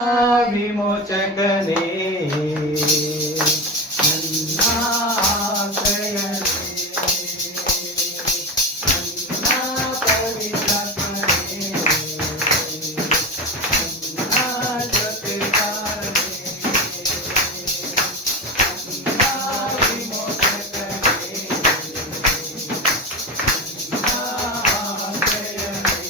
ವಿಮೋಚಕನೇ ನನ್ನ ಆಶ್ರಯನೇ ನನ್ನ ಪವಿತ್ರಾತ್ಮನೇ ನನ್ನ ಜೊತೆಗಾರನೇ ನನ್ನ ವಿಮೋಚಕನೇ ನನ್ನ ಆಶ್ರಯನೇ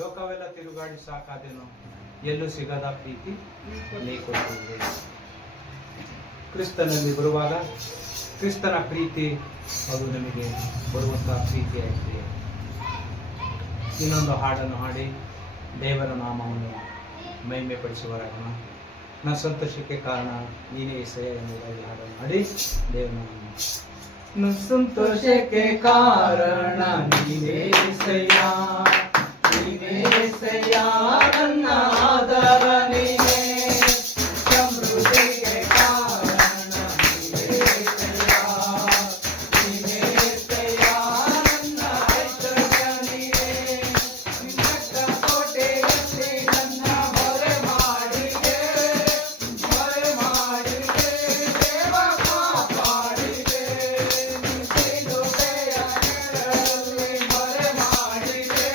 ಲೋಕವೆಲ್ಲ ತಿರುಗಾಡಿ ಸಾಕಾದೇನೋ ಎಲ್ಲೂ ಸಿಗದ ಪ್ರೀತಿ ನೀ ಕೊಟ್ಟಿದೆ. ಕ್ರಿಸ್ತನಲ್ಲಿ ಬರುವಾಗ ಕ್ರಿಸ್ತನ ಪ್ರೀತಿ ಅದು ನಮಗೆ ಬರುವಂತಹ ಪ್ರೀತಿಯಾಗಿದೆ. ಇನ್ನೊಂದು ಹಾಡನ್ನು ಹಾಡಿ ದೇವರ ನಾಮವನ್ನು ಮಹಿಮೆ ಪಡಿಸುವರಾಗೋಣ. ನನ್ನ ಸಂತೋಷಕ್ಕೆ ಕಾರಣ ನೀನೇ ಏಸಯ್ಯ ಎಂಬುದಾಗಿ ಹಾಡನ್ನು ಹಾಡಿ ದೇವರ ನಾಮವನ್ನು. ನನ್ನ ಸಂತೋಷಕ್ಕೆ ಕಾರಣ ನೀನೇ ಏಸಯ್ಯ, ನೀನೇ ಏಸಯ್ಯ ನನ್ನ ಆಧಾರ ನೀನೇ, ಸಮೃದ್ಧಿಗೆ ಕಾರಣ ನೀನೇ ಏಸಯ್ಯ, ನೀನೇ ಏಸಯ್ಯ ನನ್ನ ಐಶ್ವರ್ಯ ನೀನೇ, ನಿನ್ನ ಕೋಟೆಯಲ್ಲಿ ನನ್ನ ಹೊರೆ ಮಾಡಿದೆ, ದೇವ ಕಾಪಾಡಿದೆ, ಶಿಲುಬೆಯ ನೆರಳಲ್ಲಿ ಹೊರೆ ಮಾಡಿದೆ,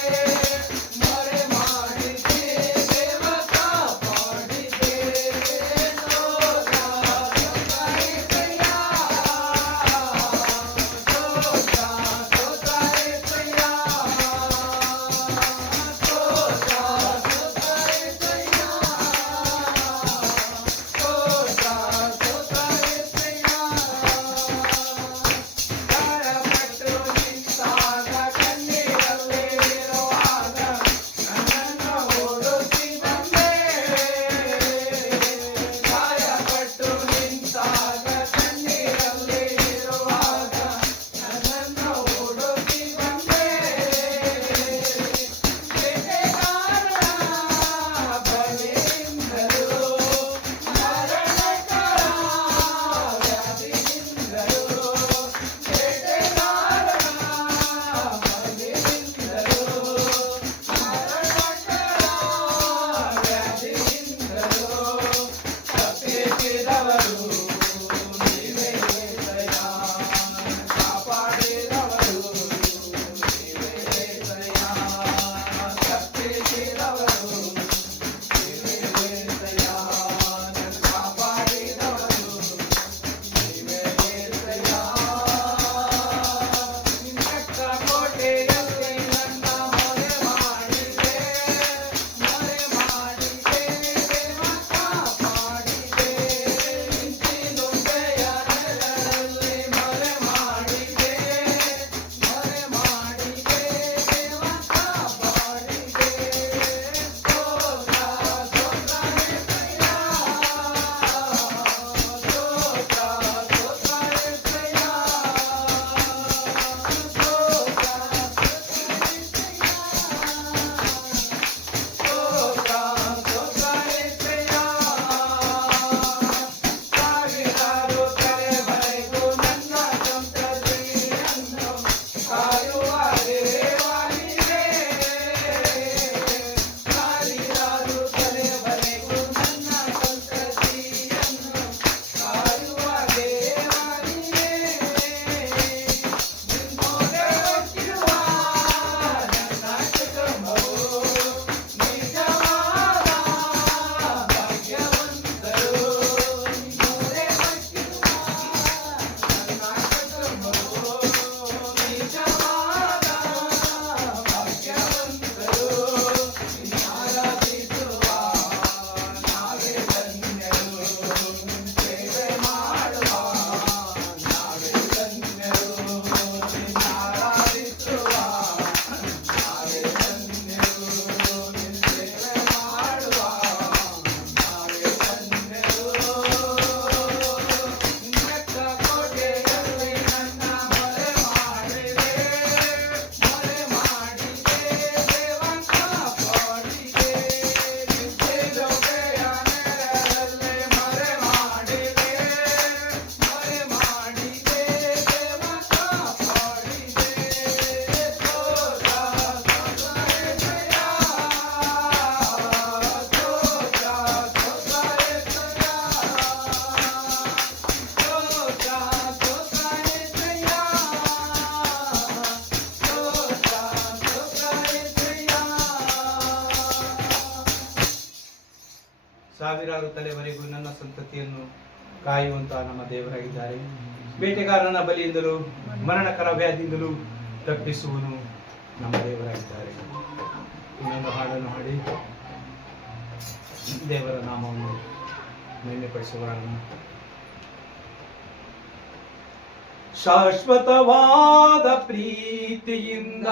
ಸಾವಿರಾರು ತಲೆವರೆಗೂ ನನ್ನ ಸಂತತಿಯನ್ನು ಕಾಯುವಂತಹ ನಮ್ಮ ದೇವರಾಗಿದ್ದಾರೆ. ಬೇಟೆಗಾರನ ಬಲಿಯಿಂದಲೂ ಮರಣಕರ ವ್ಯಾಧಿಯಿಂದಲೂ ತಪ್ಪಿಸುವನು ನಮ್ಮ ದೇವರಾಗಿದ್ದಾರೆ. ಇನ್ನೊಂದು ಹಾಡನ್ನು ಹಾಡಿ ದೇವರ ನಾಮವನ್ನು ಮಹಿಮೆಪಡಿಸುವರಾಗೋಣ. ಶಾಶ್ವತವಾದ ಪ್ರೀತಿಯಿಂದ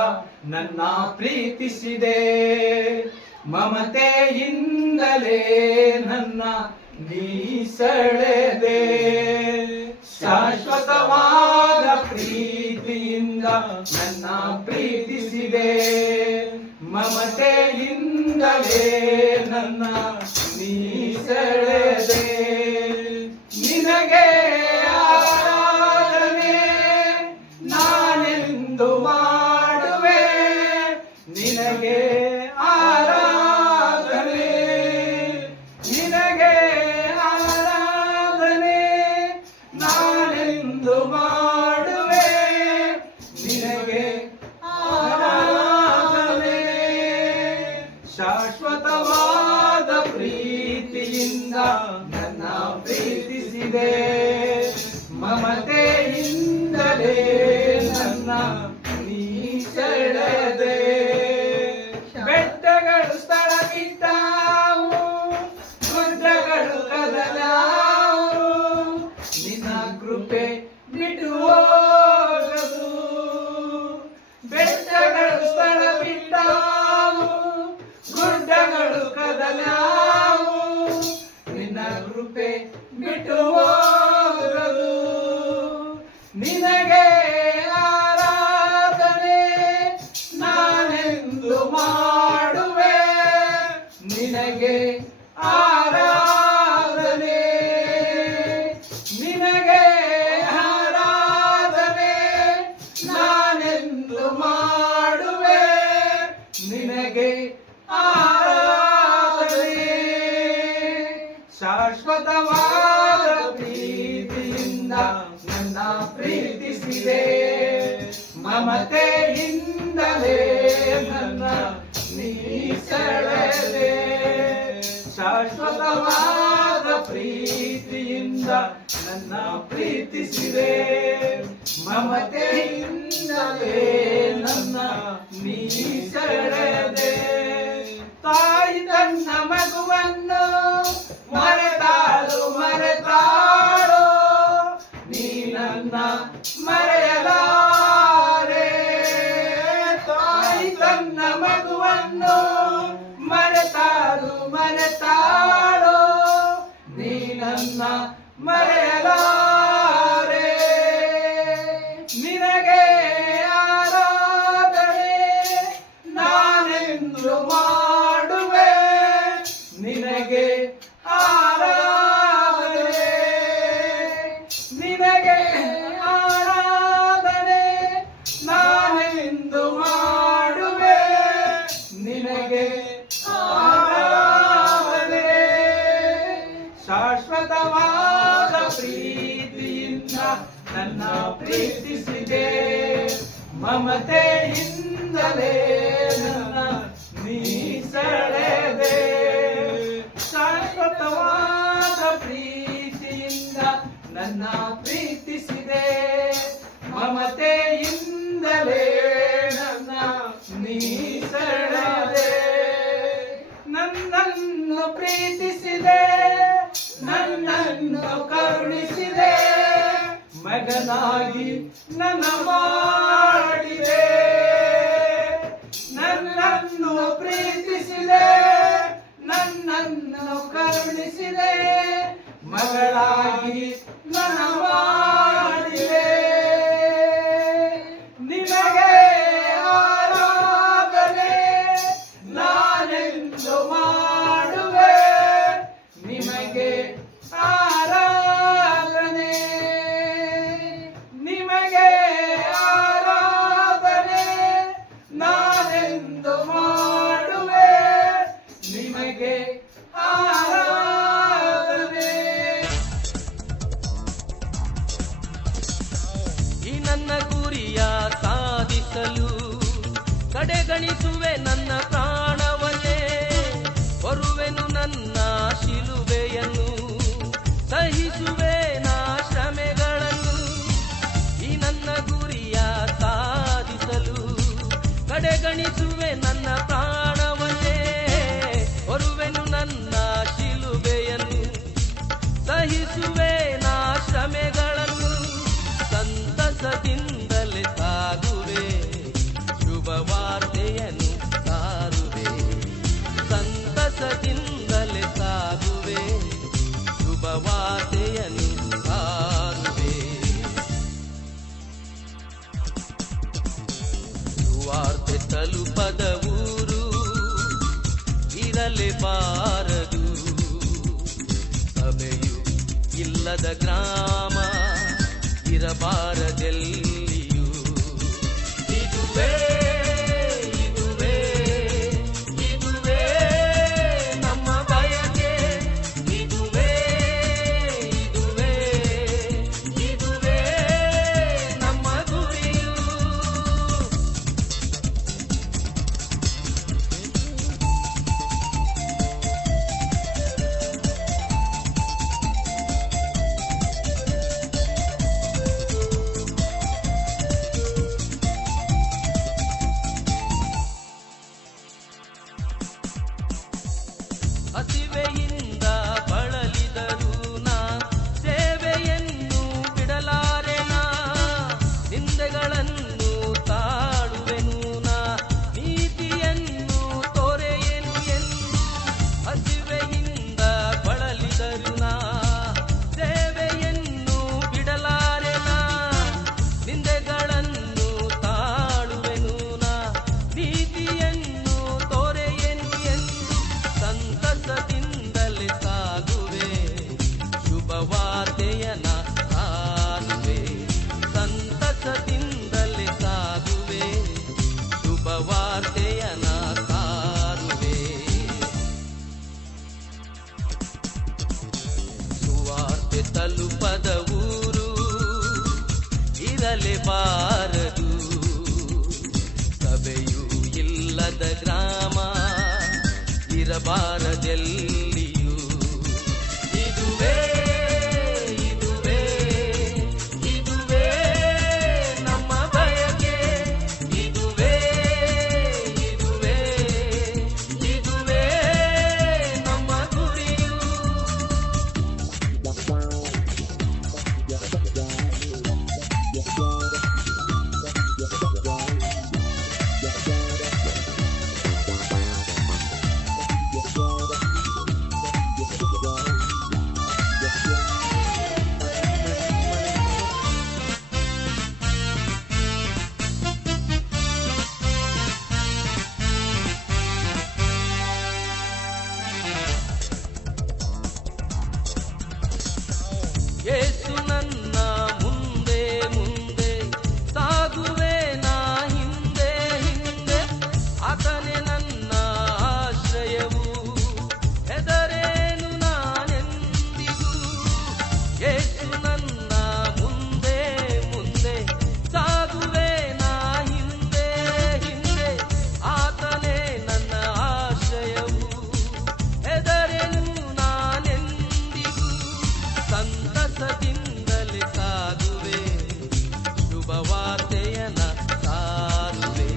ನನ್ನ ಪ್ರೀತಿಸಿದೆ, ಮಮತೆಯಿಂದಲೇ ನನ್ನ ನೀ ಸೆಳೆದೆ. ಶಾಶ್ವತವಾದ ಪ್ರೀತಿಯಿಂದ ನನ್ನ ಪ್ರೀತಿಸಿದೆ, ಮಮತೆಯಿಂದಲೇ ನನ್ನ ನೀ ಸೆಳೆದೆ. ನಿನಗೆ ಆರಾಧನೆ ನಾನೆಂದು ಮಾಡುವೆ, ನಿನಗೆ ಆರಾಧನೆ, ನಿನಗೆ ಆರಾಧನೆ ನಾನೆಂದು ಮಾಡುವೆ, ನಿನಗೆ ಆರಾಧನೆ. ಶಾಶ್ವತವಾದ ಪ್ರೀತಿಯಿಂದ ನನ್ನ ಪ್ರೀತಿಸಿದೆ, ಮಮತೆಯಿಂದಲೇ ನನ್ನ ನೀ ಸೆಳೆದೆ. ಬೆಟ್ಟಗಳು ಸ್ಥಳ ಬಿದ್ದಾವು, ಗುಡ್ಡಗಳು ಕದಲಾವು, ನಿನ್ನ ಕೃಪೆ ಬಿಟ್ಟು ಹೋಗದು. ಬೆಟ್ಟಗಳು ಸ್ಥಳ ಬಿದ್ದಾವು, ಗುಡ್ಡಗಳು ಕದಲಾವು, ನಿನ್ನ ಕೃಪೆ ಬಿಟ್ಟು ಹೋಗದು. ನಿನಗೆ ಆರಾಧನೆ ನಾನೆಂದು ಮಾಡುವೆ, ನಿನಗೆ ಆರಾಧನೆ, ನಿನಗೆ ಆರಾಧನೆ ನಾನೆಂದು ಮಾಡುವೆ, ನಿನಗೆ ಆರಾಧನೆ. ಶಾಶ್ವತವಾದ ಪ್ರೀತಿಯಿಂದ ನನ್ನ ಪ್ರೀತಿಸಿದೆ, ಮಮತೆಯಿಂದಲೇ ನನ್ನ ನೀ ಸೆಳೆದೆ. ಶಾಶ್ವತವಾದ ಪ್ರೀತಿಯಿಂದ ನನ್ನ ಪ್ರೀತಿಸಿದೆ, ಮಮತೆಯಿಂದಲೇ ನನ್ನ ನೀ ಸೆಳೆದೆ. ತಾಯಿ ತನ್ನ ಮಗುವನ್ನು ಮರೆತಾಳು ಮರೆತಾಳು, ನೀ ನನ್ನ ಮರೆಯಲಾರೆ. ತಾಯಿ ತನ್ನ ಮಗುವನ್ನು ಮರೆತಾಳು ಮರೆತಾಳು, ನೀ ನನ್ನ ಮರೆಯಲಾರೆ. ನಿನಗೆ ಆರಾಧನೆ ನಾನೆಂದು ಮಾಡುವೆ, ನಿನಗೆ ಆರಾಧನೆ, ನಿನಗೆ ಆರಾಧನೆ ನಾನೆಂದು ಮಾಡುವೆ, ನಿನಗೆ ಆರಾಧನೆ. ಶಾಶ್ವತವಾದ ಪ್ರೀತಿಯಿಂದ ನನ್ನ ಪ್ರೀತಿಸಿದೆ, ಮಮತೆಯಿಂದಲೇ ನನ್ನ ನೀ ಸೆಳೆದೆ. ಶಾಶ್ವತವಾದ ಪ್ರೀತಿಯಿಂದ ನನ್ನ ಪ್ರೀತಿಸಿದೆ, ಮಮತೆಯಿಂದಲೇ ನನ್ನ ನೀ ಸೆಳೆದೆ. ನನ್ನನ್ನು ಪ್ರೀತಿಸಿದೆ, ನನ್ನನ್ನು ಕರುಣಿಸಿದೆ, ಮಗನಾಗಿ ನನ್ನ ಮಾಡಿದೆ. ನನ್ನನ್ನು ಪ್ರೀತಿಸಿದೆ, ನನ್ನನ್ನು ಕರುಣಿಸಿದೆ, ಮಗಳಾಗಿ ನನ್ನ ಮಾಡಿದೆ. ನಿನಗೆ ಆರಾಧನೆ ನಾನೆಂದು ಮಾಡುವೆ, ನಿಮಗೆ ಆರಾಧನೆ, ನಿಮಗೆ ಆರಾಧನೆ ನಾನೆಂದು ಮಾಡುವೆ, ನಿಮಗೆ ಆರಾಧನೆ. ಈ ನನ್ನ ಗುರಿಯ ಸಾಧಿಸಲು ಕಡೆಗಣಿಸುವೆ ನನ್ನ ಪ್ರಾಣವನ್ನೇ, ಬರುವೆನು ನನ್ನ ಶಿಲುಬೆ ಕಡೆಗಣಿಸುವೆ ನನ್ನ ಪ್ರಾಣವನ್ನೇ, ಹೊರುವೆನು ನನ್ನ ಶಿಲುಬೆಯನ್ನು, ಸಹಿಸುವೆ ನಾ ಶ್ರಮೆಗಳನ್ನು, ಸಂತಸದಿಂದಲೇ ಸಾಗುವೆ, ಶುಭ ವಾರ್ತೆಯನ್ನು ಸಾರುವೆ, ಸಂತಸದಿಂದಲೇ ಸಾಗುವೆ, ಶುಭ ವಾರ್ತೆಯನ್ನು ಸಾರುವೆ. ಸುವಾರ್ತೆ ತಲುಪದ ಊರು ಇರಲೇಬಾರದು, ಸಭೆಯು ಇಲ್ಲದ ಗ್ರಾಮ ಇರಬಾರದೆಲ್ಲಿಯೂ. ಇದುವೇ ಇದುವೇ ಇದುವೇ ನಮ್ಮ ಬಯಕೆ, ಇದುವೇ ಇದುವೇ ಇದುವೇ ನಮ್ಮ ಗುರಿಯು. ಹಸಿವೆಯಿಂದ ಬಳಲಿದರೂ ನಾ ಸೇವೆಯನ್ನು ಬಿಡಲಾರೆನಾ, ನಿಂದೆಗಳನ್ನು ತಾಳುವೆನು ನಾ ನೀತಿಯನ್ನು ತೋರೆಯೇನು ಎಂದು. ಹಸಿವೆಯಿಂದ ಬಳಲಿದರೂ ನಾ ಸೇವೆಯನ್ನು ಬಿಡಲಾರೆನಾ, ನಿಂದೆಗಳನ್ನು ತಾಳುವೆನು ನಾ ನೀತಿಯನ್ನು ತೋರೆಯೇನು ಎಂದು. ಸಂತಸದಿಂದಲೇ ಸಾಗುವೆ, ಶುಭ ವಾರ್ತೆಯನ ಸಾರುವೆ, ಸಂತಸದಿಂದಲೇ ಸಾಗುವೆ, ಶುಭ ವಾರ್ತೆಯನ ಸಾರುವೆ. ಸುವಾರ್ತೆ ತಲುಪದ ಊರು ಇರಲೇಬಾರದು, ಸಭೆಯೂ ಇಲ್ಲದ ಗ್ರಾಮ ಇರಬಾರದೆಲ್ಲಿಯೂ. ಇದುವೇ ಇದುವೇ ಇದುವೇ ನಮ್ಮ ಬಯಕೆ, ಇದುವೇ ಇದುವೇ ಇದುವೇ ನಮ್ಮ ಗುರಿಯು. ಯೇಸು ನನ್ನ ಮುಂದೆ ಮುಂದೆ ಸಾಗುವೆ ನಾ ಹಿಂದೆ ಹಿಂದೆ, ಆತನೇ ನನ್ನ ಆಶ್ರಯವು, ಹೆದರೇನು ನಾನೆಂದಿಗೂ. ಯೇಸು ನನ್ನ ಮುಂದೆ ಮುಂದೆ ಸಾಗುವೆ ನಾ ಹಿಂದೆ ಹಿಂದೆ, ಆತನೇ ನನ್ನ ಆಶ್ರಯವು, ಹೆದರೇನು ನಾನೆಂದಿಗೂ. ಸಂತಸದಿಂದಲೇ ಸಾಗುವೆ, ಶುಭ ವಾರ್ತೆಯನ ಸಾರುವೆ,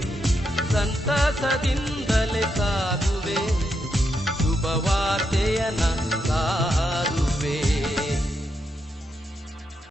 ಸಂತಸದಿಂದ